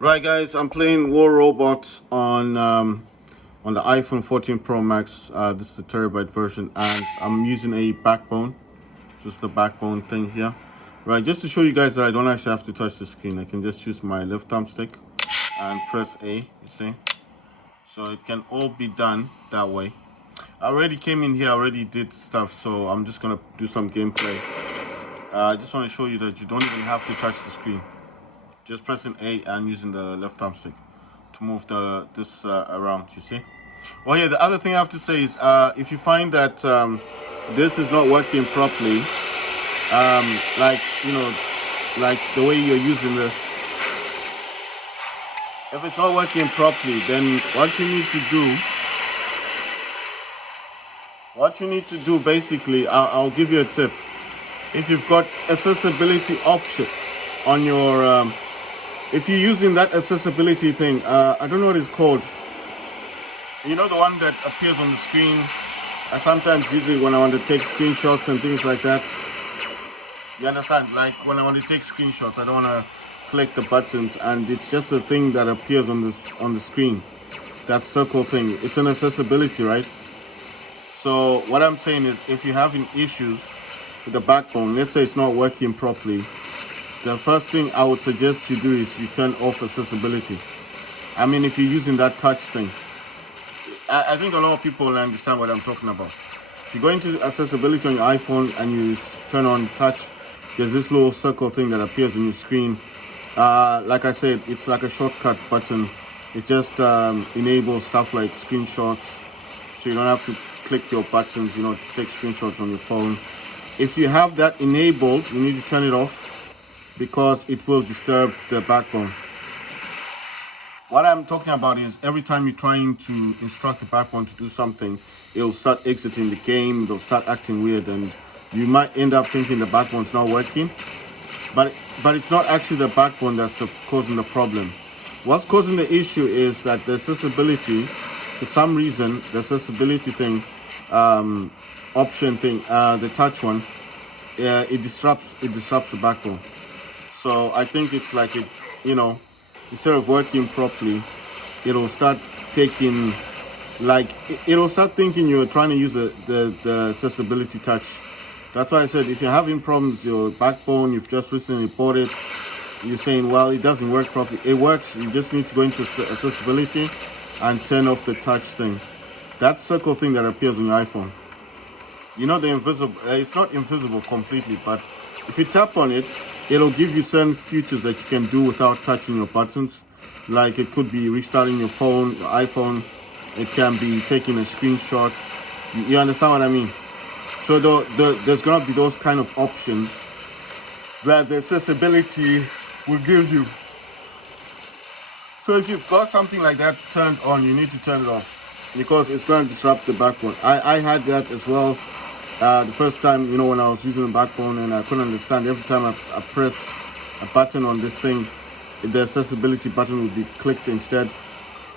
Right, guys, I'm playing War Robots on the iPhone 14 Pro Max. This is the terabyte version, and I'm using a backbone, just the backbone thing here. Right, just to show you guys that I don't actually have to touch the screen. I can just use my left thumbstick and press A. You see, so it can all be done that way. I already came in here, already did stuff, so I'm just gonna do some gameplay. I just want to show you that you don't even have to touch the screen. Just pressing A and using the left thumbstick to move this around, you see. Well, yeah, the other thing I have to say is if you find that this is not working properly, like, like the way you're using this, if it's not working properly, then what you need to do basically, I'll give you a tip. If you've got accessibility options on your if you're using that accessibility thing, I don't know what it's called. You know, the one that appears on the screen. I sometimes use it when I want to take screenshots and things like that. You understand? Like when I want to take screenshots, I don't want to click the buttons, and it's just a thing that appears on the screen. That circle thing. It's an accessibility, right? So what I'm saying is, if you're having issues with the backbone, let's say it's not working properly, the first thing I would suggest you do is you turn off accessibility. I mean, if you're using that touch thing, I think a lot of people will understand what I'm talking about. If you go into accessibility on your iPhone and you turn on touch, there's this little circle thing that appears on your screen. Like I said, it's like a shortcut button. It just enables stuff like screenshots, so you don't have to click your buttons, to take screenshots on your phone. If you have that enabled, you need to turn it off, because it will disturb the backbone. What I'm talking about is every time you're trying to instruct the backbone to do something, it'll start exiting the game, it'll start acting weird, and you might end up thinking the backbone's not working. But it's not actually the backbone that's causing the problem. What's causing the issue is that the accessibility, for some reason, the accessibility thing, option thing, the touch one, it disrupts the backbone. So I think it's like instead of working properly, it'll start taking, it'll start thinking you're trying to use the accessibility touch. That's why I said, if you're having problems with your backbone, you've just recently bought it, you're saying, well, it doesn't work properly. It works. You just need to go into accessibility and turn off the touch thing. That circle thing that appears on your iPhone. The invisible, it's not invisible completely, but if you tap on it, it'll give you certain features that you can do without touching your buttons. Like it could be restarting your phone, your iPhone. It can be taking a screenshot. You understand what I mean? So there's going to be those kind of options that the accessibility will give you. So if you've got something like that turned on, you need to turn it off, because it's going to disrupt the backbone. I had that as well. The first time, when I was using the backbone, and I couldn't understand. Every time I press a button on this thing, the accessibility button would be clicked instead.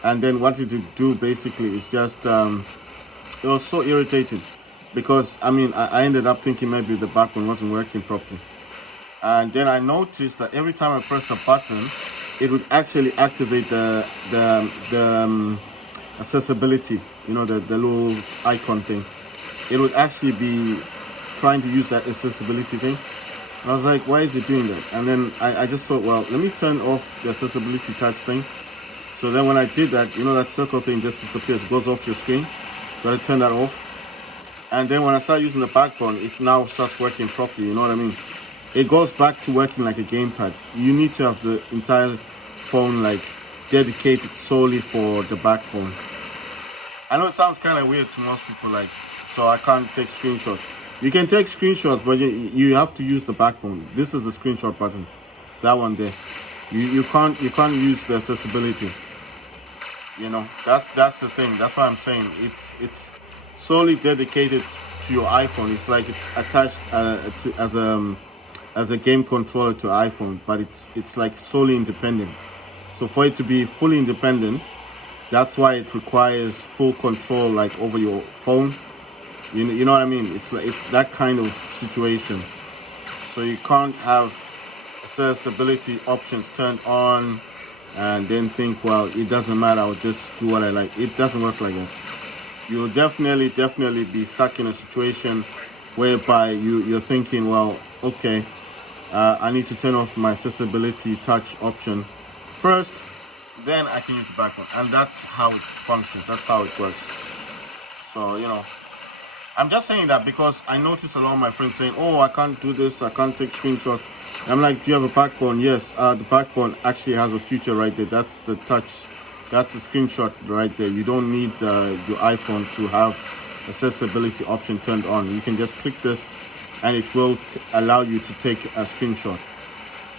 And then what it would do basically is just, it was so irritating, because I ended up thinking maybe the backbone wasn't working properly. And then I noticed that every time I pressed a button, it would actually activate the accessibility, the little icon thing. It would actually be trying to use that accessibility thing. And I was like, why is it doing that? And then I just thought, well, let me turn off the accessibility touch thing. So then when I did that, that circle thing just disappears, goes off your screen. So I turn that off. And then when I start using the backbone, it now starts working properly, you know what I mean? It goes back to working like a gamepad. You need to have the entire phone dedicated solely for the backbone. I know it sounds kind of weird to most people, so I can't take screenshots. You can take screenshots, but you have to use the backbone. This is the screenshot button, that one there. You can't use the accessibility. That's the thing. That's what I'm saying. It's solely dedicated to your iPhone. It's like it's attached as a game controller to iPhone, but it's like solely independent. So for it to be fully independent, that's why it requires full control, over your phone. You know what I mean? It's that kind of situation. So you can't have accessibility options turned on and then think, well, it doesn't matter, I'll just do what I like. It doesn't work like that. You'll definitely be stuck in a situation whereby you're thinking, well, okay, I need to turn off my accessibility touch option first, then I can use the backbone. And that's how it functions, that's how it works. So, I'm just saying that because I noticed a lot of my friends saying, oh, I can't do this, I can't take screenshots. I'm like, do you have a backbone? Yes, the backbone actually has a feature right there. That's the touch, that's the screenshot right there. You don't need your iPhone to have accessibility option turned on. You can just click this and it will allow you to take a screenshot.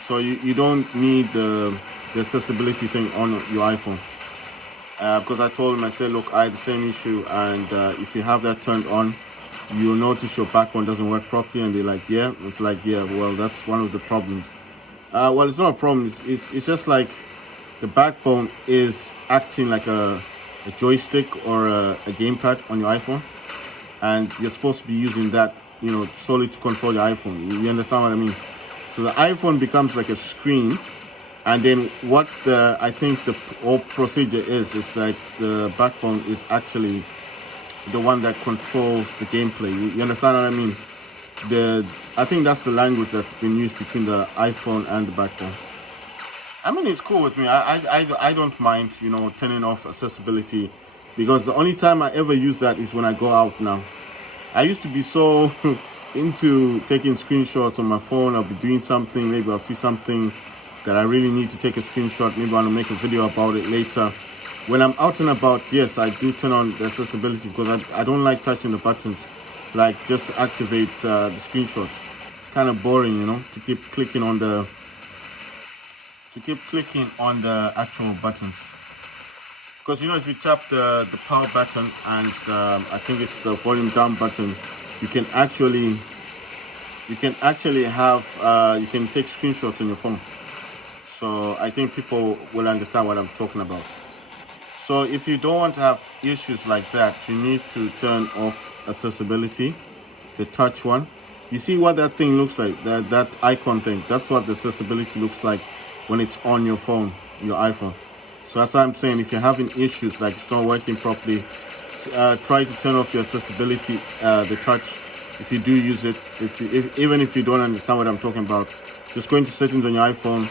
So you don't need the accessibility thing on your iPhone. Because I told him, I said, look, I had the same issue, and if you have that turned on, you'll notice your backbone doesn't work properly. And they're like, yeah. It's like, yeah, well, that's one of the problems. Well, it's not a problem. It's just like the backbone is acting like a joystick or a gamepad on your iPhone, and you're supposed to be using that, solely to control your iPhone. You understand what I mean? So the iPhone becomes like a screen, and then what I think the whole procedure is like the backbone is actually the one that controls the gameplay. You understand what I mean? I think that's the language that's been used between the iPhone and the backbone. I mean, it's cool with me. I don't mind, turning off accessibility, because the only time I ever use that is when I go out now. I used to be so into taking screenshots on my phone. I'll be doing something, maybe I'll see something that I really need to take a screenshot. Maybe I'll make a video about it later. When I'm out and about, yes, I do turn on the accessibility, because I don't like touching the buttons, like just to activate the screenshots. It's kind of boring, to keep clicking on the actual buttons. Because if you tap the power button and I think it's the volume down button, you can actually have you can take screenshots on your phone. So I think people will understand what I'm talking about. So if you don't want to have issues like that, you need to turn off accessibility, the touch one. You see what that thing looks like, that icon thing? That's what the accessibility looks like when it's on your phone, your iPhone. So that's why I'm saying, if you're having issues like it's not working properly, try to turn off your accessibility, the touch. If you do use it, even if you don't understand what I'm talking about, just go into settings on your iPhone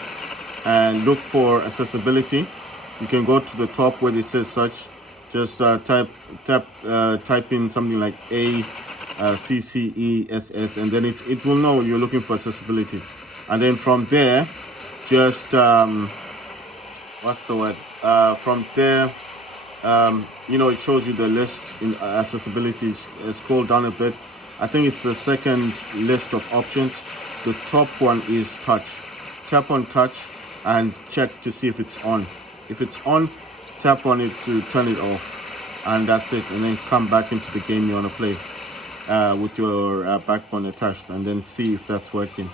and look for accessibility. You can go to the top where it says search. Just type in something like ACCESS, and then it will know you're looking for accessibility. And then from there, just what's the word? From there, it shows you the list in accessibility. Scroll down a bit. I think it's the second list of options. The top one is touch. Tap on touch and check to see if it's on. If it's on, tap on it to turn it off, and that's it. And then come back into the game you want to play with your backbone attached, and then see if that's working.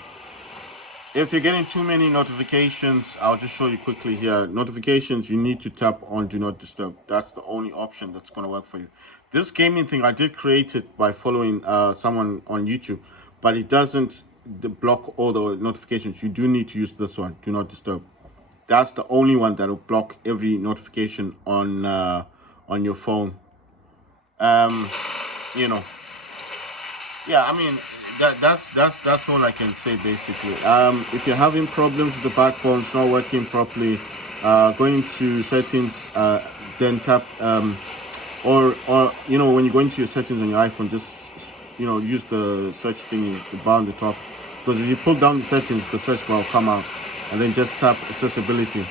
If you're getting too many notifications, I'll just show you quickly here. Notifications, you need to tap on do not disturb. That's the only option that's going to work for you. This gaming thing, I did create it by following someone on YouTube, but it doesn't block all the notifications. You do need to use this one, do not disturb. That's the only one that will block every notification on your phone. Yeah, I mean, that's all I can say basically. If you're having problems with the backbone, it's not working properly, going to settings, then tap or when you go into your settings on your iPhone, just use the search thingy, the bar on the top, because if you pull down the settings, the search bar will come out, and then just tap accessibility.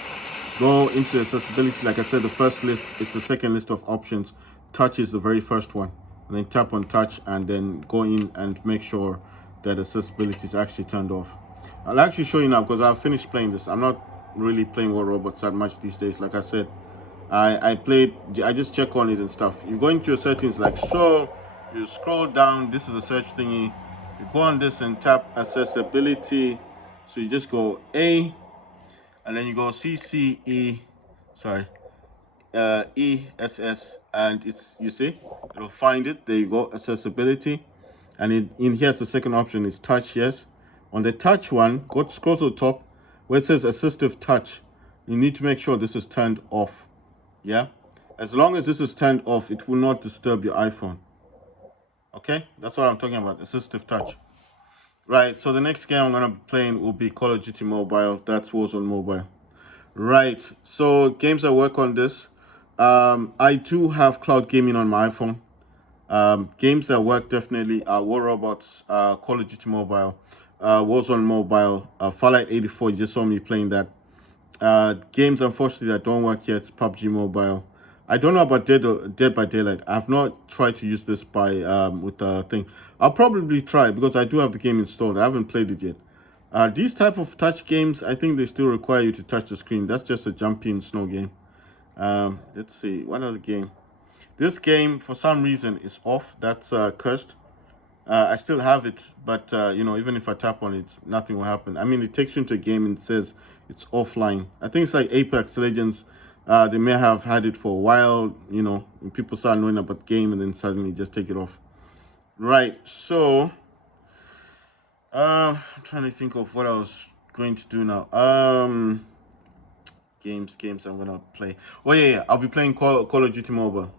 Go into accessibility. Like I said, the first list, it's the second list of options. Touch is the very first one, and then tap on touch, and then go in and make sure that accessibility is actually turned off. I'll actually show you now, because I've finished playing this. I'm not really playing War Robots that much these days. Like I said, I just check on it and stuff. You go into your settings like so, you scroll down, this is a search thingy, you go on this and tap accessibility. So you just go A, and then you go ESS, and you see, it'll find it. There you go, accessibility. And in here's the second option is touch. Yes, on the touch one, scroll to the top where it says assistive touch. you need to make sure this is turned off. Yeah, as long as this is turned off, it will not disturb your iPhone. Okay, that's what I'm talking about, assistive touch. Right, so the next game I'm gonna be playing will be Call of Duty Mobile. That's Warzone Mobile. Right, so games I work on this. I do have cloud gaming on my iPhone. Games that work definitely are War Robots, Call of Duty Mobile, Warzone Mobile, Fallout 84. You just saw me playing that. Games, unfortunately, that don't work yet. PUBG Mobile. I don't know about Dead by Daylight. I've not tried to use this by with the thing. I'll probably try because I do have the game installed. I haven't played it yet. These type of touch games, I think they still require you to touch the screen. That's just a jumping snow game. Let's see, what other game? This game, for some reason, is off. That's cursed. I still have it, but even if I tap on it, nothing will happen. I mean, it takes you into a game and says it's offline. I think it's like Apex Legends. They may have had it for a while, when people start knowing about the game and then suddenly just take it off. Right, so I'm trying to think of what I was going to do now. Games I'm gonna play. Oh yeah, I'll be playing Call of Duty Mobile.